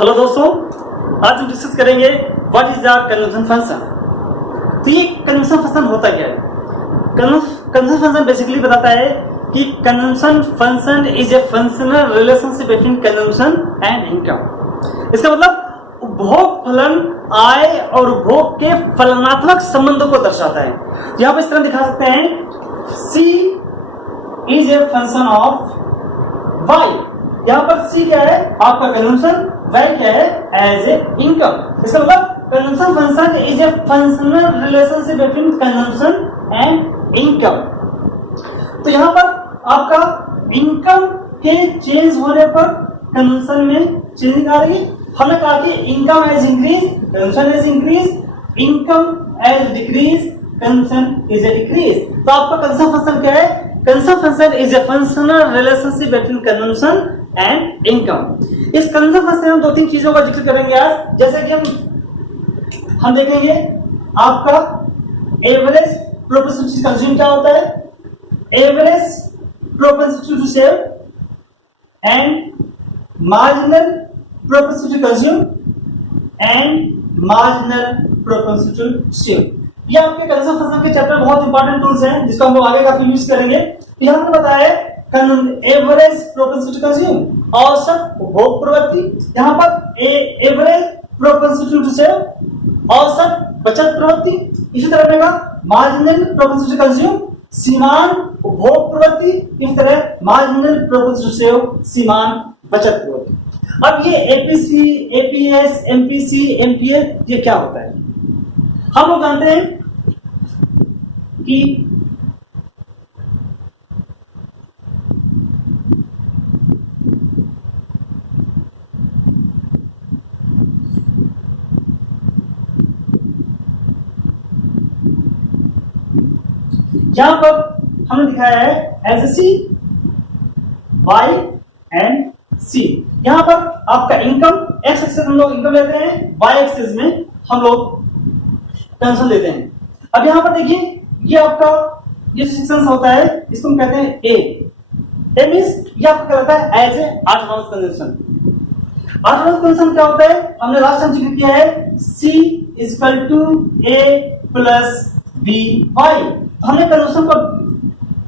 Hello दोस्तों, आज हम डिस्कस करेंगे what is the conversion function. तो ये कन्वर्जन फंक्शन होता क्या है? कन्वर्जन फंक्शन बेसिकली बताता है कि conversion function is a functional relationship between consumption and income. इसका मतलब उपभोग फलन आय और उपभोग के फलनात्मक संबंधों को दर्शाता है। यहां पर इस तरह दिखा सकते हैं, C is a function of Y। यहां पर C क्या है? आपका कंजम्पशन, Y क्या है? As a income. इसका मतलब consumption function is a functional relationship between consumption and income. तो यहां पर आपका इनकम के चेंज होने पर कंजम्पशन में चेंज आ रही है। हमने कहा कि income as increase, consumption as increase, income as decrease, consumption is a decrease. तो आपका कंजम्पशन फंक्शन क्या है? Consumption function is a functional relationship between consumption and income. इस कंजम्पशन फंक्शन में हम दो तीन चीजों का जिक्र करेंगे आज। जैसे कि हम देखेंगे आपका एवरेज प्रोपेंसिटी टू कंज्यूम क्या होता है, average propensity to save and marginal propensity to consume and marginal propensity to save. ये आपके कंजम्पशन फंक्शन के चैप्टर बहुत इंपॉर्टेंट टूल्स हैं जिसको हम लोग आगे काफी यूज करेंगे। यहां पर बताया एवरेज प्रोपेंसिटी टू कंज्यूम, औसत उपभोग प्रवृत्ति। यहां पर एवरेज प्रोपेंसिटी टू सेव, औसत बचत प्रवृत्ति। इसी तरह रहेगा मार्जिनल प्रोपेंसिटी टू कंज्यूम, सीमांत उपभोग प्रवृत्ति। इस तरह मार्जिनल प्रोपेंसिटी टू सेव, सीमांत बचत प्रवृत्ति। अब ये एपीसी, एपीएस, एमपीसी, एमपीएस ये क्या होता है? हम लोग जानते हैं कि यहां पर हमने दिखाया है एज सी, वाई एंड सी। यहां पर आपका इनकम एक्स एक्सिस हम लोग इनकम लेते हैं, वाई एक्सिस में हम लोग कंजम्पशन लेते हैं। अब यहां पर देखिए, ये आपका ये सेक्शन होता है, इसको हम कहते हैं ए मींस ये आपका कहलाता है as a autonomous consumption. Autonomous consumption क्या होता है? हमने लास्ट टाइम जिक्र किया है, C equal to A plus B Y. हमने कंजम्पशन को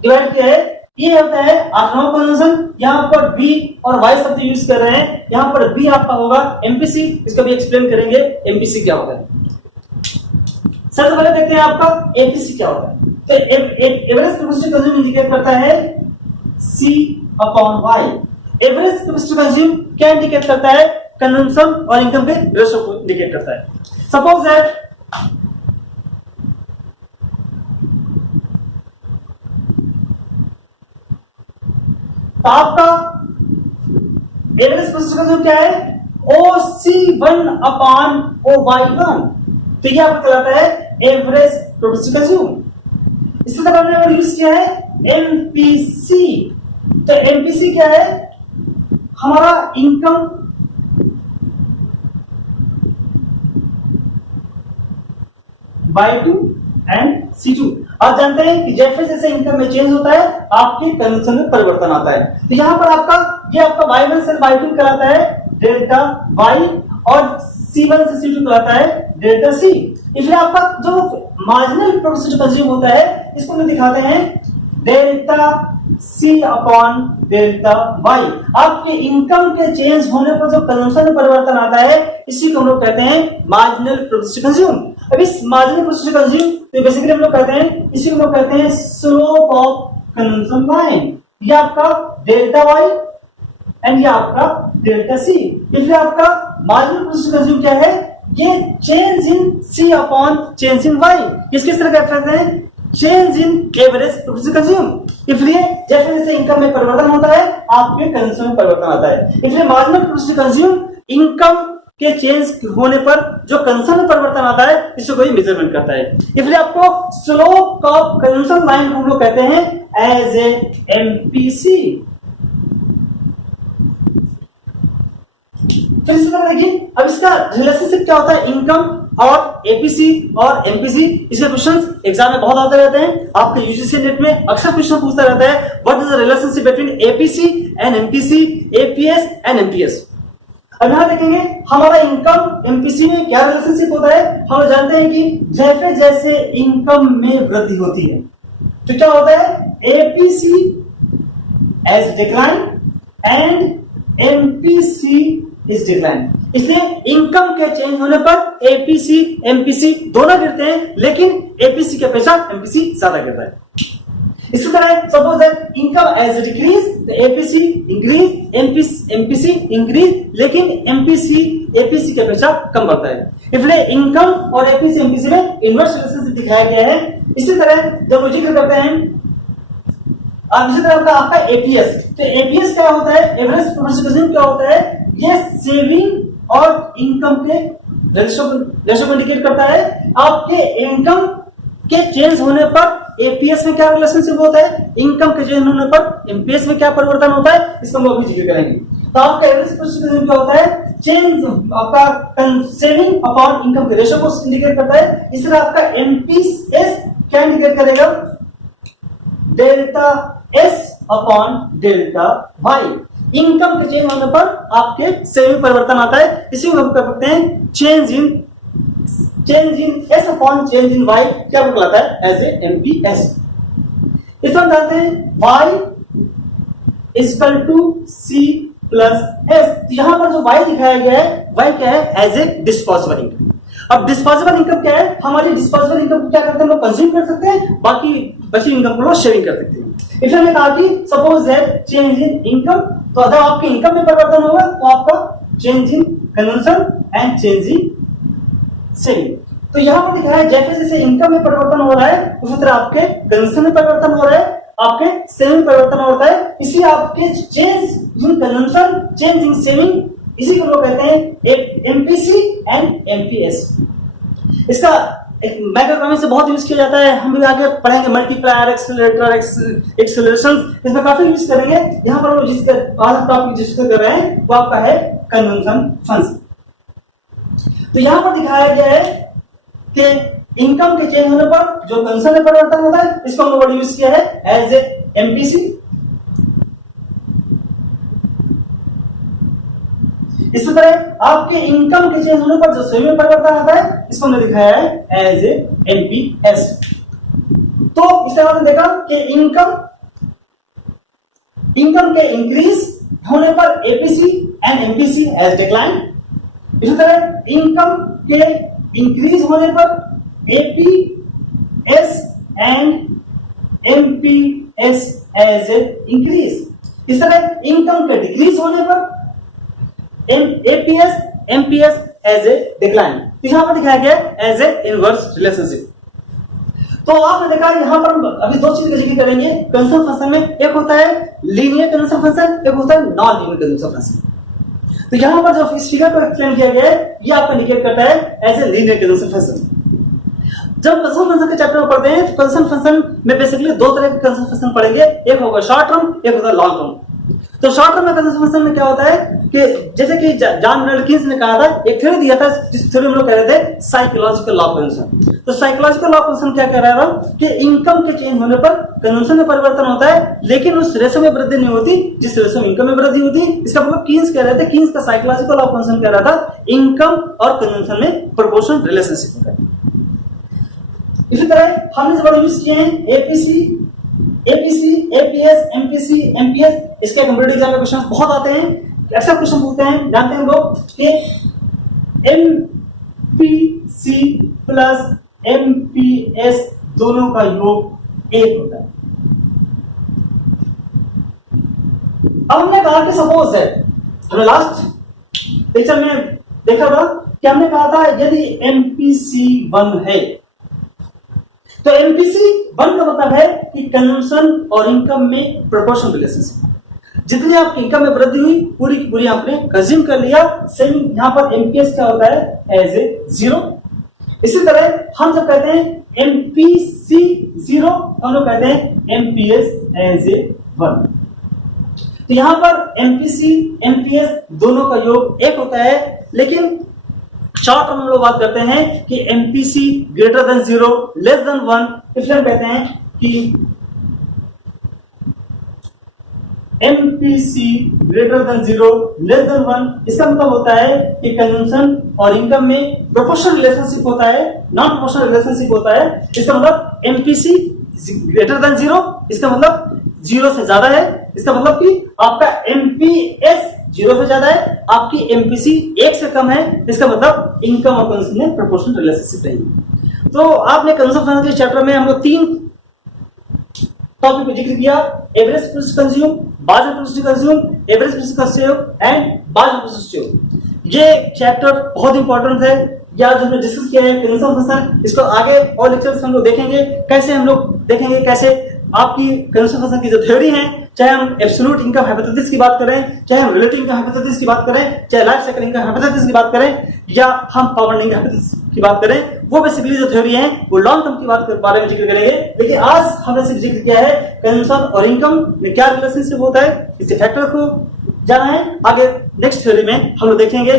डिवाइड किया है, ये होता है ऑटोनॉमस कंजम्पशन। यहां पर B और Y शब्द यूज कर रहे हैं। यहां पर B आपका होगा एमपीसी, इसका भी एक्सप्लेन करेंगे एमपीसी क्या होता है। सबसे पहले देखते हैं आपका एपीसी क्या होता है। तो average propensity to consume indicate करता है C upon Y। Average propensity to consume क्या इंडिकेट करता है? कंजम्पशन और इनकम के रेशो को इंडिकेट करता है। सपोज दैट तो आपका एवरेज प्रोपेंसिटी टू कंज्यूम क्या है? OC1 upon OY1। तो ये आपका कहलाता है एवरेज प्रोपेंसिटी टू कंज्यूम। इसके तरह हमने यूज किया है एमपीसी। तो एमपीसी क्या है? हमारा इनकम बाय 2 एंड C2। आप जानते हैं कि जैसे जैसे इनकम में चेंज होता है आपके कंजम्पशन में परिवर्तन आता है। तो यहां पर आपका ये आपका y1 से y2 कहलाता है डेल्टा y और C1 से C2 कहलाता है डेल्टा C। इसलिए आपका जो मार्जिनल प्रोपेंसिटी टू कंज्यूम होता है इसको हम दिखाते हैं delta C upon delta Y। आपके इनकम के चेंज होने पर जो कंजम्पशन में परिवर्तन आता है इसी को हम लोग कहते हैं मार्जिनल प्रोपेंसिटी टू कंज्यूम। अब इस मार्जिनल प्रोपेंसिटी टू कंज्यूम तो बेसिकली हम लोग कहते हैं, इसी को हम लोग कहते हैं स्लोप ऑफ कंजम्पशन लाइन। ये आपका डेल्टा Y एंड ये आपका डेल्टा C। इसलिए आपका मार्जिनल प्रोपेंसिटी टू कंज्यूम क्या है? ये change in C upon change in Y। इसके तरह कहते हैं change in average propensity to consume. इसलिए जैसे जैसे इनकम में परिवर्तन होता है आपके कंजम्पशन में परिवर्तन आता है। इसलिए marginal propensity to consume income के चेंज होने पर जो कंजम्पशन में परिवर्तन आता है इसको कोई मेजरमेंट करता है। इसलिए आपको स्लोप ऑफ कंजम्पशन लाइन हम लोग कहते हैं एज ए एमपीसी। फिर इस तरह देखिए, अब इसका रिलेशनशिप क्या होता है इनकम और एपीसी और एमपीसी। इसके क्वेश्चंस एग्जाम में बहुत आते रहते हैं। आपके यूजीसी नेट में अक्सर क्वेश्चन पूछता रहता है what is the relationship between APC and MPC, APS and MPS. अब यहां देखेंगे हमारा इनकम एमपीसी में क्या रिलेशनशिप होता है। हम जानते हैं कि जैसे जैसे इनकम में वृद्धि होती है तो क्या होता है, APC as decline and MPC is decline. इसलिए इनकम के चेंज होने पर एपीसी एमपीसी दोनों गिरते हैं, लेकिन एपीसी की अपेक्षा एमपीसी ज्यादा गिरता है। इसी तरह suppose that income as decrease तो एपीसी इंक्रीज, एमपीसी इंक्रीज, लेकिन एमपीसी एपीसी की अपेक्षा कम बढ़ता है। इसलिए इनकम और एपीसी एमपीसी में इनवर्स रिलेशनशिप दिखाया गया है। इसी तरह जब जिक्र करते हैं इसी तरह आपका एपीएस, तो एपीएस क्या होता है, एवरेज प्रोफिटेबिलिटी क्या होता है, ये सेविंग और इनकम के रेशो को इंडिकेट करता है। आपके इनकम के चेंज होने पर एपीएस में क्या रिलेशनशिप होता है, इनकम के चेंज होने पर एमपीएस में क्या परिवर्तन होता है, इसका हम अभी जिक्र करेंगे। तो आपका एवरेज प्रोफिटेबिलिटी क्या होता है, चेंज आपका सेविंग अपॉन इनकम के रेशो को इंडिकेट करता है। इस तरह आपका एमपीएस क्या इंडिकेट करेगा, delta S upon delta Y. Income के चेंज होने पर आपके सेविंग परिवर्तन आता है, इसी को हम कर सकते हैं change in S upon change in Y, क्या कहलाता है, एज ए एमपीएस। इस हम जानते हैं Y equal to C plus S. यहां पर जो वाई दिखाया गया है वाई क्या है, एज ए डिस्पोजेबल इनकम। अब डिस्पोजेबल इनकम क्या है, हमारी डिस्पोजेबल इनकम को क्या करते हैं, लोग कंज्यूम कर सकते हैं, बाकी बची इनकम को लोग शेयरिंग कर सकते हैं। इसलिए मैंने कहा कि suppose that change in income, तो अगर आपके इनकम में परिवर्तन होगा तो आपका change in consumption and change in saving. तो यहां पर दिखा है जैसे जैसे इनकम में परिवर्तन हो रहा है उसी तरह आपके कंजम्पशन में परिवर्तन हो रहा है, आपके सेविंग में परिवर्तन होता है। इसी आपके change in consumption change in saving, इसी को लोग कहते हैं एमपीसी एंड एमपीएस। इसका एक मैक्रोइकोनॉमिक्स से बहुत यूज किया जाता है, हम भी आगे पढ़ेंगे मल्टीप्लायर, एक्सेलरेटर, एक्सेलरेशन, इसमें काफी यूज करेंगे। यहां पर हम जिसका टॉपिक डिस्कस कर रहे हैं वो आपका है कंजम्पशन फंक्शन। तो यहां पर दिखाया गया है कि इनकम के चेंज होने पर जो कंजम्पशन में परिवर्तन होता है इसको हम लोग यूज किया है एज ए एमपीसी। इसी तरह आपके इनकम के चेंज होने पर जो सेविंग में परिवर्तन आता है इसको हमने दिखाया है एज ए एमपीएस। तो इस तरह हमने देखा कि इनकम के इंक्रीज होने पर APC and MPC as decline. इसी तरह इनकम के इंक्रीज होने पर APS and MPS as a increase. इस तरह इनकम के डिक्रीज होने पर APS MPS as a decline. यहां पर दिखाया गया एज ए इनवर्स रिलेशनशिप। तो आपने देखा यहां पर अभी दो चीज का जिक्र करेंगे कंजम्पशन फंक्शन में, एक होता है लीनियर कंजम्पशन फंक्शन, एक होता है नॉन लीनियर कंजम्पशन फंक्शन। तो यहां पर जो इस फिगर को एक्सप्लेन किया गया है ये आपको इंडिकेट करता है as a linear consumption function. जब कंजम्पशन फंक्शन के चैप्टर में पढ़ते हैं तो कंजम्पशन फंक्शन में बेसिकली दो तरह के कंजम्पशन फंक्शन पढ़ेंगे, एक होगा शॉर्ट टर्म, एक होगा लॉन्ग टर्म। तो शॉर्ट टर्म में कंजम्पशन फंक्शन में क्या होता है कि जैसे कि जॉन विल्किंस ने कहा था, एक थ्योरी दिया था जिस थ्योरी हम लोग कह रहे थे साइकोलॉजिकल लॉ कंजम्पशन। तो साइकोलॉजिकल लॉ कंजम्पशन क्या कह रहा था कि इनकम के चेंज होने पर कंजम्पशन में परिवर्तन होता है, लेकिन उस रेशो में वृद्धि नहीं होती जिस रेशो में इनकम में वृद्धि होती। इसका मतलब कीन्स कह रहे थे, कीन्स का साइकोलॉजिकल लॉ कंजम्पशन कह रहा था इनकम और कंजम्पशन में प्रोपोर्शनल रिलेशनशिप होता है। इसी तरह हमने जो वर्ड यूज किए हैं एपीसी, एपीएस, एमपीसी, एमपीएस, इसके कंप्यूटर एग्जाम में क्वेश्चन बहुत आते हैं। ऐसा क्वेश्चन पूछते हैं, जानते हैं लोग कि एमपीसी प्लस एमपीएस दोनों का योग एक होता है। अब हमने कहा कि सपोज है, हमने लास्ट लेक्चर में देखा था कि हमने कहा था यदि एमपीसी 1 है तो एमपीसी 1 का मतलब है कि कंजम्पशन और इनकम में प्रोपोर्शनल रिलेशनशिप। जितनी आपकी इनकम में वृद्धि हुई पूरी की पूरी आपने कंज्यूम कर लिया। सेम यहां पर एमपीएस क्या होता है एज ए 0। इसी तरह हम जब कहते हैं एमपीसी 0 हम लोग कहते हैं एमपीएस एज ए 1। तो यहां पर एमपीसी एमपीएस दोनों का योग एक होता है, लेकिन शॉर्ट टर्म में लोग बात करते हैं कि MPC greater than 0 less than 1, इसलिए हम कहते हैं कि MPC greater than 0 less than 1, इसका मतलब होता है कि कंजम्पशन और इनकम में प्रोपोर्शनल रिलेशनशिप होता है, नॉन प्रोपोर्शनल रिलेशनशिप होता है। इसका मतलब MPC ग्रेटर देन 0, इसका मतलब 0 से ज्यादा है, इसका मतलब कि आपका MPS 0 से ज्यादा है, आपकी MPC 1 से कम है, इसका मतलब इनकम और कंजम्पशन में प्रोपोर्शनल रिलेशनशिप रहेगी। तो आपने कंजम्पशन के चैप्टर में हम लोग 3 टॉपिक पे जिक्र किया, average process consume, marginal process consume, average process consume and marginal process. ये चैप्टर बहुत इंपॉर्टेंट है, या जो हमने डिस्कस किया है कंजम्पशन फंक्शन, इसको आगे और लेक्चर्स हम लोग देखेंगे, कैसे हम लोग देखेंगे कैसे आपकी कंजम्पशन फंक्शन की जो थ्योरी है, चाहे हम एब्सोल्यूट इनकम हाइपोथेसिस की बात करें, चाहे हम रिलेटिव इनकम हाइपोथेसिस की बात करें, चाहे लाइफ साइकिल इनकम हाइपोथेसिस की बात करें, या हम पावर इनकम हाइपोथेसिस की बात करें, वो बेसिकली जो थ्योरी है वो लॉन्ग टर्म की बात के बारे में जिक्र करेंगे। लेकिन आज हमने सिर्फ जिक्र किया है कंजम्पशन और इनकम में क्या रिलेशनशिप होता है, इसके फैक्टर को जाना है। आगे नेक्स्ट थ्योरी में हम लोग देखेंगे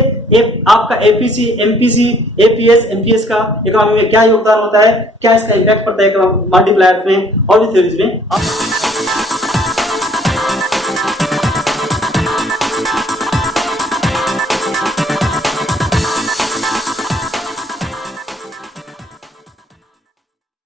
आपका एपीसी, एमपीसी, एपीएस, एमपीएस का इकोनॉमी में क्या योगदान होता है, क्या इसका इंपैक्ट पड़ता है मल्टीप्लायर में और भी थ्योरीज में।